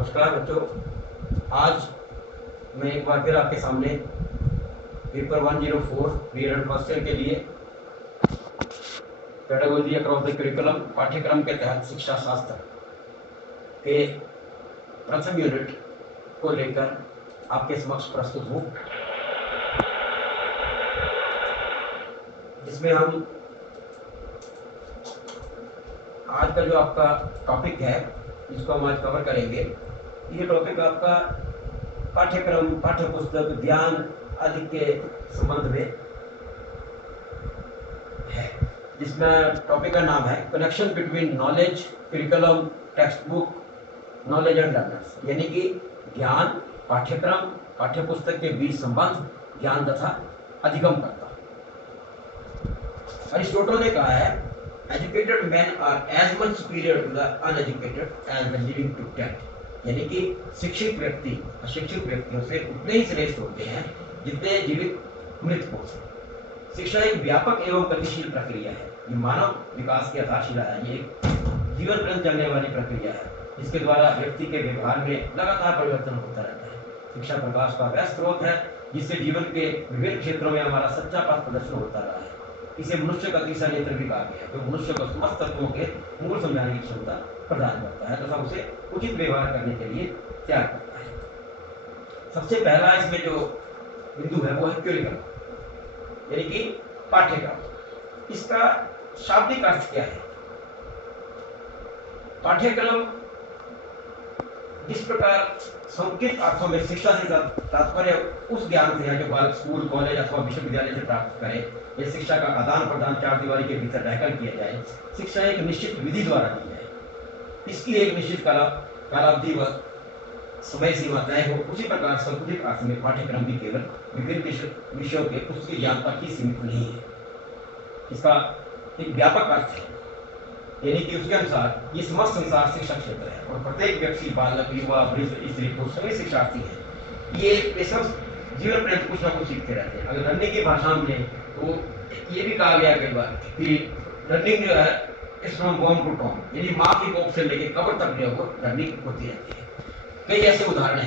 नमस्कार बच्चों, आज मैं एक बार फिर आपके सामने पेपर 104 पीरियड फर्स्ट ईयर के लिए पेडागोजी अक्रॉस द करिकुलम पाठ्यक्रम के तहत शिक्षा शास्त्र के प्रथम यूनिट को लेकर आपके समक्ष प्रस्तुत हूँ, जिसमें हम आज का जो आपका टॉपिक है जिसको हम आज कवर करेंगे, ये टॉपिक आपका पाठ्यक्रम, पाठ्यपुस्तक, ज्ञान आदि के संबंध में है, जिसमें टॉपिक का नाम है connection between knowledge, curriculum, text book, knowledge and learners, यानी कि ज्ञान, पाठ्यक्रम, पाठ्यपुस्तक के बीच संबंध, ज्ञान तथा अधिगमकर्ता। अरिस्टोटल ने कहा है, educated man are as much superior to the uneducated as the living to death, यानी कि शिक्षित व्यक्ति अशिक्षित व्यक्तियों से उतने ही श्रेष्ठ होते हैं जितने जीवित मृत को। शिक्षा एक व्यापक एवं गतिशील प्रक्रिया है, ये मानव विकास की आधारशिला है, ये जीवन पर्यंत चलने वाली प्रक्रिया है, इसके द्वारा व्यक्ति के व्यवहार में लगातार परिवर्तन होता रहता है। शिक्षा प्रकाश का वह स्रोत है जिससे जीवन के विभिन्न क्षेत्रों में हमारा सच्चा पथ प्रदर्शन होता रहा है। इसे मनुष्य का तीसरा नेत्र भी कहा गया है, जो मनुष्य को समस्त तत्वों के मूल समझाने की क्षमता प्रदान करता है तथा उसे उचित व्यवहार करने के लिए तैयार करता है। सबसे पहला इसमें जो बिंदु है वो है करिकुलम, यानी कि पाठ्यक्रम। इसका शाब्दिक अर्थ क्या है? पाठ्यक्रम जिस प्रकार संकीर्ण अर्थों में शिक्षा से तात्पर्य उस ज्ञान से है जो बालक स्कूल, कॉलेज अथवा विश्वविद्यालय से प्राप्त करे, यह शिक्षा का आदान प्रदान चार दीवारी के भीतर रहकर किया जाए। शिक्षा एक निश्चित विधि द्वारा दी जाए, इसकी एक निश्चित कालावधि व समय सीमा तय हो। उसी प्रकार संकुचित अर्थ में पाठ्यक्रम भी केवल विभिन्न विषयों के पुस्तकीय ज्ञान तक ही सीमित नहीं है। इसका एक व्यापक अर्थ है, यानी कि उसके अनुसार ये समस्त संसार शिक्षा क्षेत्र है और प्रत्येक व्यक्ति, बालक, युवा, वृद्ध, स्त्री, पुरुष सभी शिक्षार्थी हैं। ये सब जीवन पर्यंत कुछ ना कुछ सीखते रहते हैं। अगर लर्निंग की भाषा में तो ये भी कहा गया कई बार कि लर्निंग जो है इस फ्रॉम बॉर्न टू टॉम, यानी माँ की कोख से लेकर कब्र तक जो है वो लर्निंग होती रहती है। कई ऐसे उदाहरण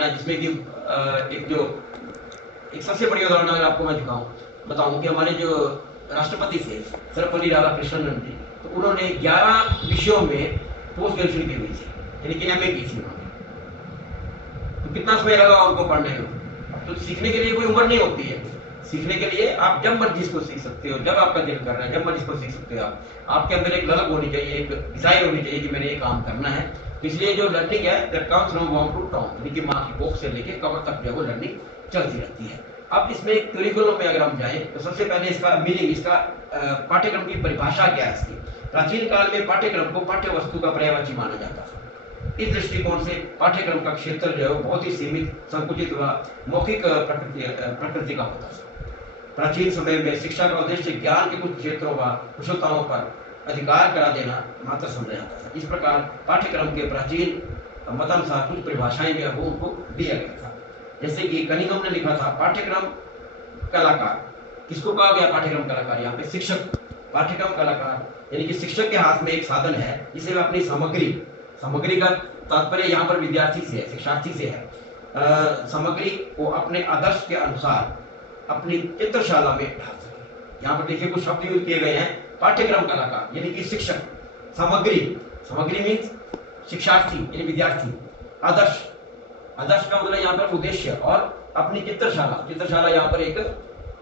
हैं जिसमें कि एक सबसे बड़ी उदाहरण अगर आपको मैं बताऊं कि हमारे जो राष्ट्रपति थे सर्वपल्ली राधाकृष्णन जी, तो उन्होंने 11 विषयों में पोस्ट ग्रेजुएशन की हुई थी, यानी कि एमए की थी उन्होंने। तो कितना समय लगा उनको पढ़ने में? अब तो सीखने के लिए कोई उम्र नहीं होती है। सीखने के लिए आप जब मर्जी इसको सीख सकते हो, जब आपका दिल कर रहा है जब मर्जी इसको सीख सकते हो। आपके अंदर एक ललक होनी चाहिए, एक डिजायर होनी चाहिए कि मैंने ये काम करना है। तो इसलिए जो लर्निंग है that comes from born to tomb, यानी कि माँ की कोख से लेकर कब्र तक जो वो लर्निंग चलती रहती है। अब इसमें करिकुलम में अगर हम जाएं तो सबसे पहले इसका मीनिंग, इसका पाठ्यक्रम की परिभाषा क्या है इसकी? प्राचीन काल में पाठ्यक्रम को पाठ्य वस्तु का पर्यायवाची माना जाता था। इस दृष्टिकोण से पाठ्यक्रम का क्षेत्र जो है बहुत ही सीमित, संकुचित व मौखिक प्रकृति का होता था। प्राचीन समय में शिक्षा का उद्देश्य ज्ञान के कुछ क्षेत्रों व कुशलताओं पर अधिकार करा देना मात्र समझा जाता था। इस प्रकार पाठ्यक्रम के प्राचीन मतानुसार कुछ परिभाषाएं जो है वो उनको दिया गया था। जैसे कि कनिंघम ने लिखा था, पाठ्यक्रम कलाकार। किसको कहा गया पाठ्यक्रम कलाकार? यहाँ पे शिक्षक। पाठ्यक्रम कलाकार यानी कि शिक्षक के हाथ में एक साधन है जिसे वह अपनी सामग्री का तात्पर्य यहाँ पर विद्यार्थी से है, शिक्षार्थी से है। सामग्री को अपने आदर्श के अनुसार अपनी चित्रशाला में ढाल सके। यहाँ पर देखिए कुछ शब्द यूज किए गए हैं। पाठ्यक्रम कलाकार यानी कि शिक्षक, सामग्री मीन्स शिक्षार्थी यानी विद्यार्थी, आदर्श का मतलब यहाँ पर उद्देश्य, और अपनी चित्रशाला यहाँ पर एक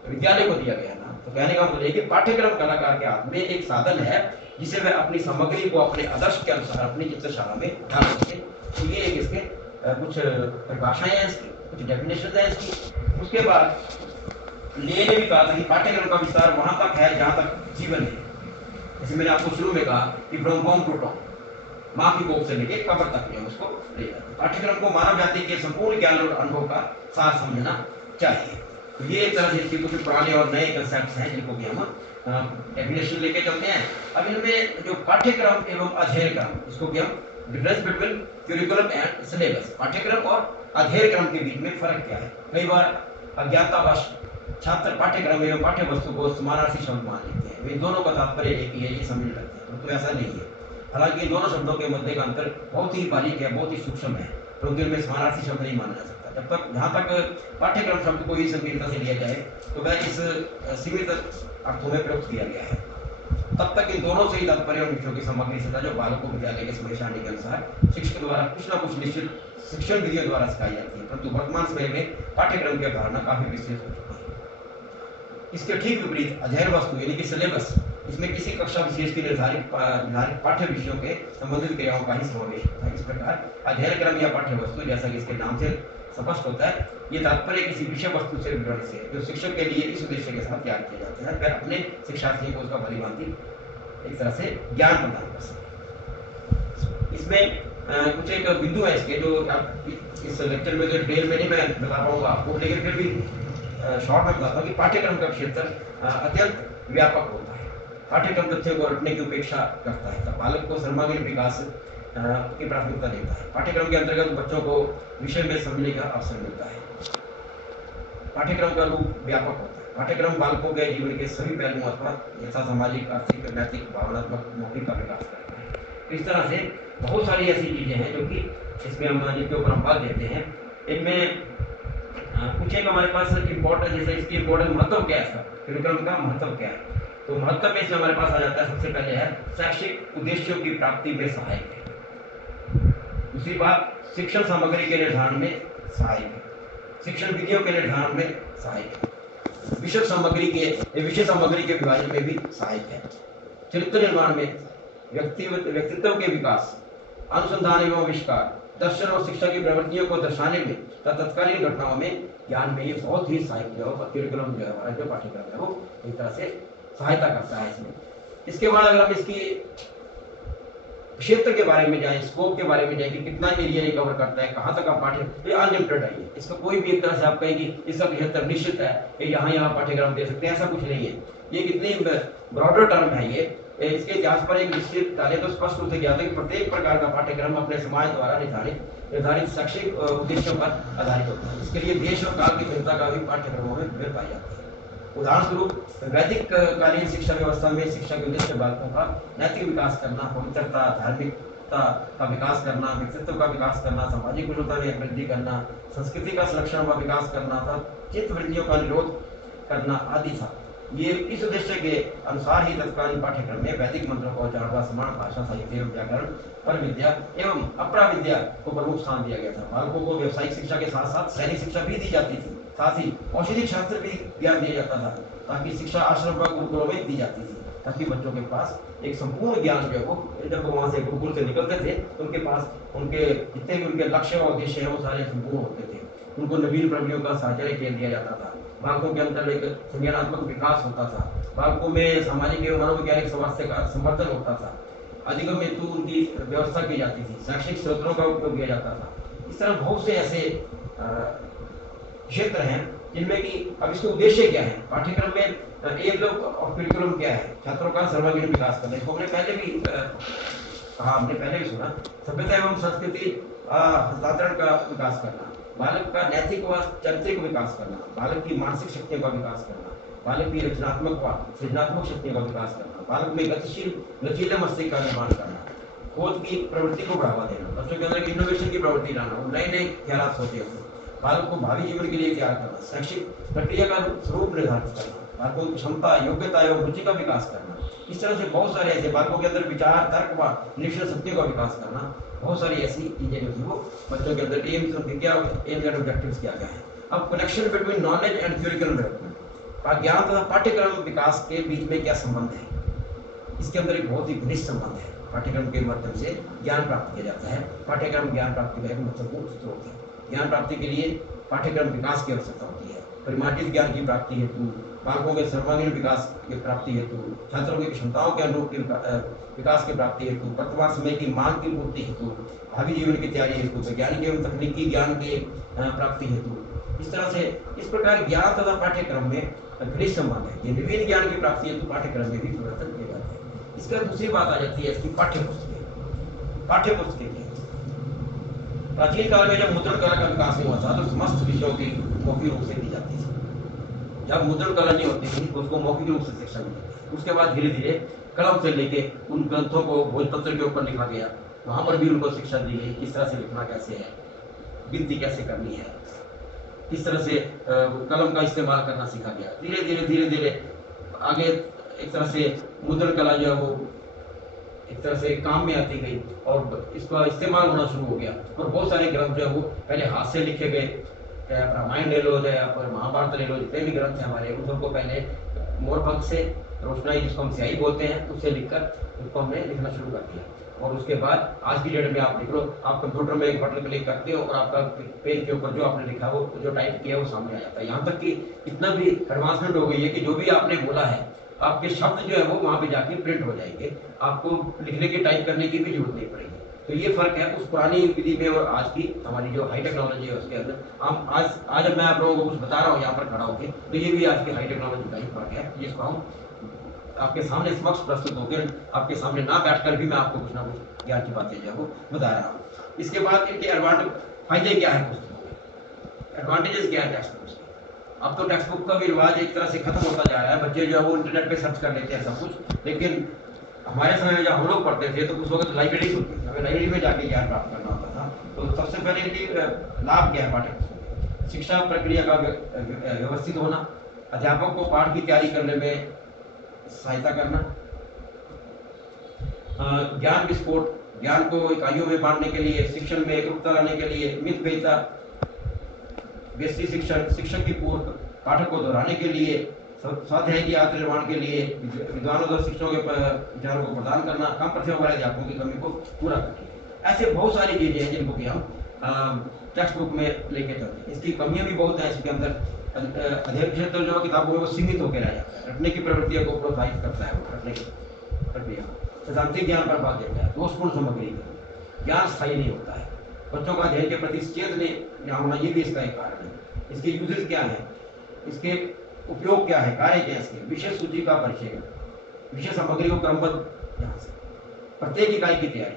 विद्यालय को दिया गया ना। तो कहने का मतलब कि पाठ्यक्रम कलाकार के हाथ में एक साधन है जिसे वह अपनी सामग्री को अपने आदर्श के अनुसार अपनी चित्रशाला में ढाल सके। तो ये एक इसके कुछ परिभाषाएं हैं, इसकी कुछ डेफिनेशन है इसकी। उसके बाद ले ने भी कहा था कि पाठ्यक्रम का विस्तार वहां तक है जहां तक जीवन है। जैसे मैंने आपको शुरू में कहा कि फ्रॉम बॉर्न टू टॉम, माँ की कोख से लेकर कब्र तक जो उसको ले जाते। पाठ्यक्रम को मानव जाति के संपूर्ण ज्ञान और अनुभव का सार समझना चाहिए। तो ये एक तरह से इसके कुछ पुराने और नए कंसेप्ट्स हैं जिनको भी हम डेफिनेशन लेके चलते हैं। अब इनमें जो पाठ्यक्रम एवं अध्ययन क्रम, इसको भी हम difference between curriculum and syllabus, पाठ्यक्रम और अध्ययन क्रम के बीच में फर्क क्या है? कई बार अज्ञाततावश छात्र पाठ्यक्रम एवं पाठ्य वस्तु को समानार्थी शब्द मान लेते हैं। इन दोनों का तात्पर्य एक ही है, ये समझ लगते हैं, तो ऐसा नहीं है। हालांकि इन दोनों शब्दों के मध्य का अंतर बहुत ही बारीक है, बहुत ही सूक्ष्म है, क्योंकि इनमें समानार्थी शब्द नहीं माना जा सकता। जब तक जहाँ तक पाठ्यक्रम शब्द को ही संकीर्णता से लिया जाए तो वह इस सीमित अर्थों में प्रयुक्त किया गया है। तब तक इन दोनों से ही तात्पर्य और विषयों की सामग्री सदा जो बालकों विद्यालय के समय सारणी के अनुसार शिक्षक द्वारा कुछ न कुछ निश्चित शिक्षण विधियों द्वारा सिखाई जाती है, परंतु वर्तमान समय में पाठ्यक्रम की अवधारणा काफी विस्तृत हो चुकी है। इसके ठीक विपरीत अध्ययन वस्तु यानी कि सिलेबस, इसमें किसी कक्षा विशेष की निर्धारित पाठ्य विषयों के संबंधित क्रियाओं का ही समावेश होता है। इस प्रकार अध्ययन क्रम या पाठ्य वस्तु, जैसा कि इसके नाम से स्पष्ट होता है, ये तात्पर्य किसी विषय वस्तु से विवरण से जो शिक्षक के लिए इस उद्देश्य के साथ तैयार किया जाता है, वह अपने शिक्षार्थियों को उसका भलीभांति एक तरह से ज्ञान प्रदान कर सके। इसमें कुछ एक बिंदु है इसके जो आप इस लेक्चर में जो डिटेल में नहीं मैं बता पाऊंगा आपको, लेकिन फिर भी शॉर्ट में बताता हूँ कि पाठ्यक्रम का क्षेत्र अत्यंत व्यापक होता है। पाठ्यक्रम तथ्यों को रटने की उपेक्षा करता है, बालक को सर्वांगीण विकास की प्राथमिकता देता है। पाठ्यक्रम के अंतर्गत बच्चों को विषय में समझने का अवसर मिलता है। पाठ्यक्रम का रूप व्यापक होता है। पाठ्यक्रम बालकों के जीवन के सभी पहलुओं अथवा यथा सामाजिक, आर्थिक, नैतिक, भावनात्मक, मौखिक का विकास करता है। इस तरह से बहुत सारी ऐसी चीजें हैं जो कि इसमें हम जिनके ऊपर हम बात देते हैं। इनमें कुछ एक हमारे पास इम्पोर्टेंट, जैसे इसकी इम्पोर्टेंट महत्व क्या है, करिकुलम का महत्व क्या है, तो महत्व में से हमारे पास आ जाता है सबसे पहले है शैक्षिक उद्देश्यों की प्राप्ति में सहायक है। दूसरी बात, शिक्षण सामग्री के निर्धारण में सहायक है। शिक्षण विधियों के निर्धारण में सहायक है। विषय सामग्री के विभाजन में भी सहायक है। चरित्र निर्माण में, व्यक्तित्व के विकास, अनुसंधान एवं आविष्कार, दर्शन और शिक्षा की प्रवृत्तियों को दर्शाने में तथा तत्कालीन घटनाओं में ज्ञान में ये बहुत ही सहायक है। और करिकुलम जो है हमारा जो पाठ्यक्रम है वो एक तरह से सहायता करता है इसमें। इसके बाद अगर हम इसकी क्षेत्र के बारे में जाएं, स्कोप के बारे में जाएं कि कितना एरिया ये कवर करता है, कहाँ तक आप पाठ्य, ये अनलिमिटेड है। इसका कोई भी एक तरह से आप कहें कि इसका क्षेत्र निश्चित है, ये यहाँ पाठ्यक्रम दे सकते हैं, ऐसा कुछ नहीं है। ये कितनी ब्रॉडर टर्म है ये। इसके इतिहास पर एक निश्चित कार्य तो स्पष्ट रूप से ज्ञात है कि प्रत्येक प्रकार का पाठ्यक्रम अपने समाज द्वारा निर्धारित शैक्षिक उद्देश्यों पर आधारित होता है। इसके लिए देश और काल की चिंता का भी पाठ्यक्रमों में भेद पाई जाती है। उदाहरण स्वरूप वैदिक कालीन शिक्षा व्यवस्था में शिक्षा के उद्देश्य बालकों का नैतिक विकास करना, पवित्रता, धार्मिकता का विकास करना, व्यक्तित्व का विकास करना, सामाजिक कुशलता में वृद्धि करना, संस्कृति का संरक्षण व विकास करना था, चित्त वृत्तियों का निरोध करना आदि था। ये इस उद्देश्य के अनुसार ही तत्कालीन पाठ्यक्रम में वैदिक मंत्रों का उच्चारण व समान भाषा, साहित्य एवं व्याकरण, पर विद्या एवं अपरा विद्या को प्रमुख स्थान दिया गया था। बालकों को व्यावसायिक शिक्षा के साथ साथ सैनिक शिक्षा भी दी जाती थी। साथ ही औषधि शास्त्र भी ज्ञान दिया जाता था, ताकि शिक्षा आश्रम व गुरुकुलों में दी जाती थी, ताकि बच्चों के पास एक संपूर्ण ज्ञान जो है वो जब वो वहाँ से गुरुकुल से निकलते थे तो उनके पास उनके जितने भी उनके लक्ष्य और उद्देश्य है वो सारे संपूर्ण होते थे। उनको नवीन प्रविधियों का साहचर्य दिया जाता था। बालकों के अंदर एक संज्ञानात्मक विकास होता था। बालकों में सामाजिक एवं मनोवैज्ञानिक स्वास्थ्य का संवर्धन होता था। अधिगम हेतु उनकी व्यवस्था की जाती थी। शैक्षिक स्रोतों का उपयोग किया जाता था। इस तरह बहुत से ऐसे क्षेत्र हैं जिनमें कि अब इसके उद्देश्य क्या है। पाठ्यक्रम में एक लोग और करिकुलम क्या है, छात्रों का सर्वांगीण विकास करना। इसको हमने पहले भी कहा, हमने पहले भी सुना। सभ्यता एवं संस्कृति हस्तांतरण का विकास करना, बालक का नैतिक व चारित्रिक विकास करना, बालक की मानसिक शक्तियों का विकास करना, बालक की रचनात्मक व सृजनात्मक शक्तियों का विकास करना, बालक में गतिशील लचीले मस्तिष्क का निर्माण करना, खोज की प्रवृत्ति को बढ़ावा देना, बच्चों के अंदर इनोवेशन की प्रवृत्ति लाना, नए नए ख्याल सोचे हुए, बालक को भावी जीवन के लिए तैयार करना, शैक्षिक प्रक्रिया का स्वरूप निर्धारित करना, बालकों की क्षमता, योग्यता एवं रुचि का विकास करना। इस तरह से बहुत सारे ऐसे बालकों के अंदर विचार, तर्क व निरीक्षण शक्तियों का विकास करना, बहुत सारी ऐसी चीजें जो थी वो बच्चों के अंदर एम्स एंड ऑब्जेक्टिव्स किया गया है। अब connection between knowledge and curriculum development, ज्ञान तथा पाठ्यक्रम विकास के बीच में क्या संबंध है। इसके अंदर एक बहुत ही घनिष्ठ संबंध है। पाठ्यक्रम के माध्यम से ज्ञान प्राप्त किया जाता है। पाठ्यक्रम ज्ञान प्राप्ति का एक महत्वपूर्ण स्रोत है। ज्ञान प्राप्ति के लिए पाठ्यक्रम विकास की आवश्यकता होती है। परिमार्जित ज्ञान की प्राप्ति हेतु, बालकों के सर्वांगीण विकास की प्राप्ति हेतु, छात्रों की क्षमताओं के अनुरूप विकास की प्राप्ति हेतु, वर्तमान समय की मांग की पूर्ति हेतु, भावी जीवन की तैयारी हेतु, वैज्ञानिक एवं तकनीकी ज्ञान के प्राप्ति हेतु। इस तरह से इस प्रकार ज्ञान तथा पाठ्यक्रम में घनिष्ठ संबंध है। ये विभिन्न ज्ञान की प्राप्ति हेतु पाठ्यक्रम में भी परिवर्तन किए जाते हैं। इसके बाद दूसरी बात आ जाती है इसकी पाठ्यपुस्तकें। प्राचीन काल में जब मुद्रण कला का विकास नहीं हुआ था तो समस्त विषयों की मौखिक रूप से दी जाती थी। जब मुद्रण कला नहीं होती थी तो उसको मौखिक रूप से शिक्षा मिलती थी। उसके बाद धीरे धीरे कलम से लेके उन ग्रंथों को भोजपत्र के ऊपर लिखा गया, वहाँ पर भी उनको शिक्षा दी गई किस तरह से लिखना कैसे है, गिनती कैसे करनी है, किस तरह से कलम का इस्तेमाल करना सीखा गया। धीरे धीरे आगे एक तरह से मुद्रण कला जो है वो एक तरह से काम में आती गई और इसका इस्तेमाल होना शुरू हो गया। और बहुत सारे ग्रंथ जो है वो पहले हाथ से लिखे गए, चाहे आप रामायण ले लो, चाहे आप महाभारत ले लो, जितने भी ग्रंथ हैं हमारे, उन सबको पहले मोरपंख से रोशनाई, जिसको हम स्याही बोलते हैं, उससे लिखकर उसको हमने लिखना शुरू कर दिया। और उसके बाद आज की डेट में आप देख लो, आप कंप्यूटर में एक बटन क्लिक करते हो और आपका पेज के ऊपर जो आपने लिखा है, वो जो टाइप किया है वो सामने आ जाता है। यहाँ तक कि इतना भी एडवांसमेंट हो गई है कि जो भी आपने बोला है, आपके शब्द जो है वो वहाँ पे जाके प्रिंट हो जाएंगे, आपको लिखने की टाइप करने की भी जरूरत नहीं पड़ेगी। तो ये फर्क है उस पुरानी विधि में और आज की हमारी जो हाई टेक्नोलॉजी है उसके अंदर। हम आज मैं आप लोगों को कुछ बता रहा हूँ यहाँ पर खड़ा होकर, तो ये भी आज की हाई टेक्नोलॉजी का ही फर्क है, जिसको हम आपके सामने समक्ष प्रस्तुत होकर, आपके सामने ना बैठकर भी मैं आपको कुछ ना कुछ ज्ञान की बातें जो है वो बता रहा हूँ। इसके बाद इनके फायदे क्या है पुस्तकों के, एडवांटेजेस क्या है टेक्स्ट बुक्स के। अब तो टेक्स्ट बुक का भी रिवाज एक तरह से खत्म होता जा रहा है, बच्चे जो है वो इंटरनेट पे सर्च कर लेते हैं सब कुछ। लेकिन हमारे समय में जब हम लोग पढ़ते थे तो उस वक्त लाइब्रेरी होती थी, हमें लाइब्रेरी में जाके ज्ञान प्राप्त करना होता था। तो सबसे पहले लाभ क्या है पाठ्य पुस्तकों, शिक्षा प्रक्रिया का व्यवस्थित होना, अध्यापक को पाठ की तैयारी करने में सहायता करना, ज्ञान विस्फोट, ज्ञान को इकाइयों में बांटने के लिए, शिक्षण में एकरूपता लाने के लिए, मित भेदता, व्यक्ति शिक्षण, शिक्षक की पूर्व पाठक को दोहराने के लिए, स्वाध्याय की आत्म निर्माण के लिए, विद्वानों और शिक्षकों के विचारों को प्रदान करना, कम प्रतिभा वाले अध्यापकों की कमी को पूरा करना। ऐसे बहुत सारी चीजें हैं जिनको कि हम टेक्स्ट बुक में लेके चलते हैं। इसकी कमियां भी बहुत हैं, इसके अंदर अध्ययन क्षेत्र जो किताबों में वो सीमित होकर रह जाता है, रटने की प्रवृत्तियों को प्रोत्साहित करता है, वो रटने की प्रक्रिया, सैद्धांतिक ज्ञान पर बात देता है, दोषपूर्ण सामग्री, ज्ञान स्थायी नहीं होता है, बच्चों का अध्ययन के प्रति सचेत नहीं होना, ये भी इसका एक कारण है। इसके यूजेस क्या है, इसके उपयोग क्या है, कार्य क्या है इसके, विषय सूची का परिचय, विषय सामग्री को क्रमबद्ध, यहाँ से प्रत्येक इकाई की तैयारी,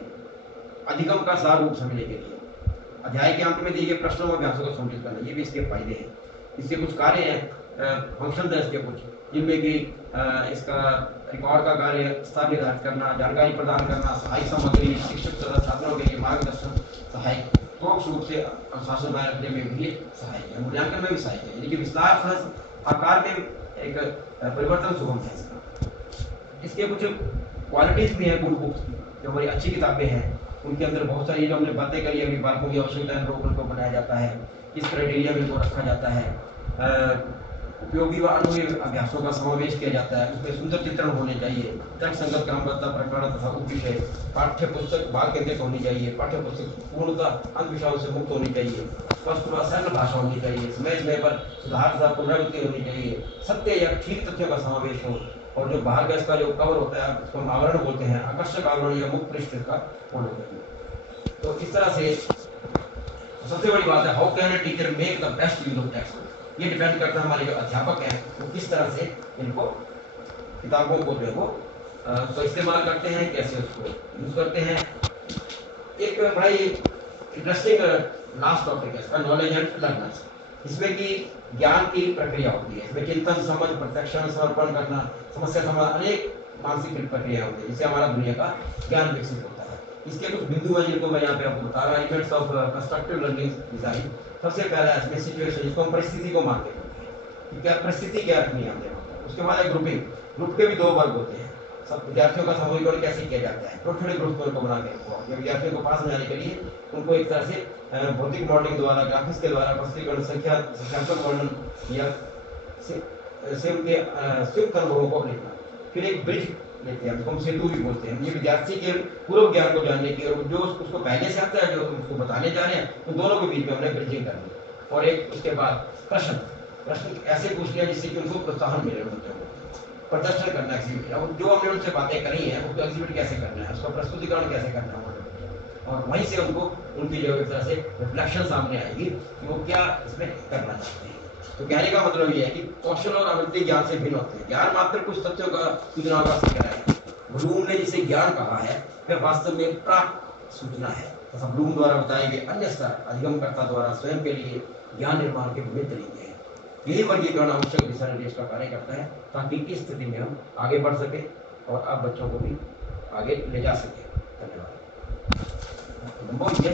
अधिगम का सार रूप समझने के लिए, अध्याय के अंत में दिए गए प्रश्नों और अभ्यासों को सम्मिलित करना, ये भी इसके फायदे हैं। इसके कुछ कार्य हैं, फंक्शन है इसके कुछ, जिनमें कि इसका रिकॉर्ड का कार्य, स्तर निर्धारित करना, जानकारी प्रदान करना, सहायक सामग्री, शिक्षक तथा छात्रों के लिए मार्गदर्शन, सहायक ठोस रूप से अनुशासन बनाए रखने में भी सहायक है, मूल्यांकन में भी सहायक है, यानी कि विस्तार सहज आकार में एक परिवर्तन सुगम है इसका। इसके कुछ क्वालिटीज भी हैं गुड बुक्स की, जो हमारी अच्छी किताबें हैं, उनके अंदर बहुत सारी जो हमने बातें करी अभी, बालकों की आवश्यकता उनको बनाया जाता है, किस क्राइटेरिया में इनको रखा जाता है, उपयोगी व अनुभवी अभ्यासों का समावेश किया जाता है, उसमें सुंदर चित्रण होने चाहिए, तर्क संगत क्रमबद्धता, प्रकरण तथा उपविषय, पाठ्य पुस्तक बाल केंद्रित होनी चाहिए, पाठ्य पुस्तक पूर्णतः अंत विषयों से मुक्त होनी चाहिए, स्पष्ट व सरल भाषा होनी चाहिए, समय समय पर सुधार तथा पुनरावृत्ति होनी चाहिए, सत्य या ठीक तथ्यों का समावेश हो, और जो बाहर का इसका जो कवर होता है उसको हम आवरण बोलते हैं, आकर्षक आवरण या मुक्त पृष्ठ का होना चाहिए। तो इस तरह से सबसे बड़ी बात है, how can a teacher make the best use of text. ये डिपेंड करता है हमारे जो अध्यापक हैं वो किस तरह से इनको किताबों को जो है वो तो इस्तेमाल करते हैं, कैसे उसको यूज करते हैं। एक बड़ा ही इंटरेस्टिंग लास्ट टॉपिक है इसका, नॉलेज एंड लर्नर्स। इसमें कि ज्ञान की प्रक्रिया होती है, इसमें चिंतन, समझ, प्रत्यक्षण, समर्पण करना, समस्या समाधान, अनेक मानसिक प्रक्रिया होती है जिससे हमारा दुनिया का ज्ञान विकसित होता है। इसके कुछ बिंदु हैं जिनको मैं यहाँ पे आपको बता रहा हूँ। Events of constructive learning design, सबसे पहला इसमें सिचुएशन, जिसको हम परिस्थिति को मानते हैं, क्या परिस्थिति क्या रखनी है हमने। उसके बाद है ग्रुपिंग, ग्रुप के भी दो वर्ग होते हैं, सब विद्यार्थियों का समूहीकरण कैसे किया जाता है, छोटे छोटे ग्रुप को बना के विद्यार्थियों को पास में जाने के लिए उनको एक तरह से भौतिक मॉडलिंग द्वारा, ग्राफिक्स के द्वारा प्रस्तुतिकरण, संख्यात्मक वर्णन या संयुक्त अनुभवों को लिखना। फिर एक ब्रिज लेते हैं, जिसको हम सेतु भी बोलते हैं, ये विद्यार्थी के पूर्व ज्ञान को जानने की, और जो उसको पहले से आता है जो उसको बताने जा रहे हैं, तो दोनों के बीच में हमने ब्रिजिंग करनी। और एक उसके बाद प्रश्न ऐसे पूछ लिया जिससे कि उनको प्रोत्साहन मिले, बच्चों को प्रदर्शन करना, एग्जिबिट। अब जो हमने उनसे बातें करी हैं उसको एग्जिबिट कैसे करना है, उसका प्रस्तुतिकरण कैसे करना है, और वहीं से उनको उनकी जो एक तरह से रिफ्लेक्शन सामने आएगी कि वो क्या इसमें करना चाहते हैं। तो कहने का मतलब ये है कि कौशल और आवृत्ति ज्ञान से भिन्न होते हैं। ज्ञान मात्र कुछ तथ्यों का सूचना का संग्रह है। ब्लूम ने जिसे ज्ञान कहा है वह वास्तव में प्राप्त सूचना है तथा ब्लूम द्वारा बताए गए अन्य स्तर अधिगमकर्ता द्वारा स्वयं के लिए ज्ञान निर्माण के विभिन्न तरीके हैं। यही वर्गीकरण आवश्यक दिशा निर्देश का कार्य करता है ताकि इस स्थिति में हम आगे बढ़ सके और आप बच्चों को भी आगे ले जा सकें। धन्यवाद। वो ये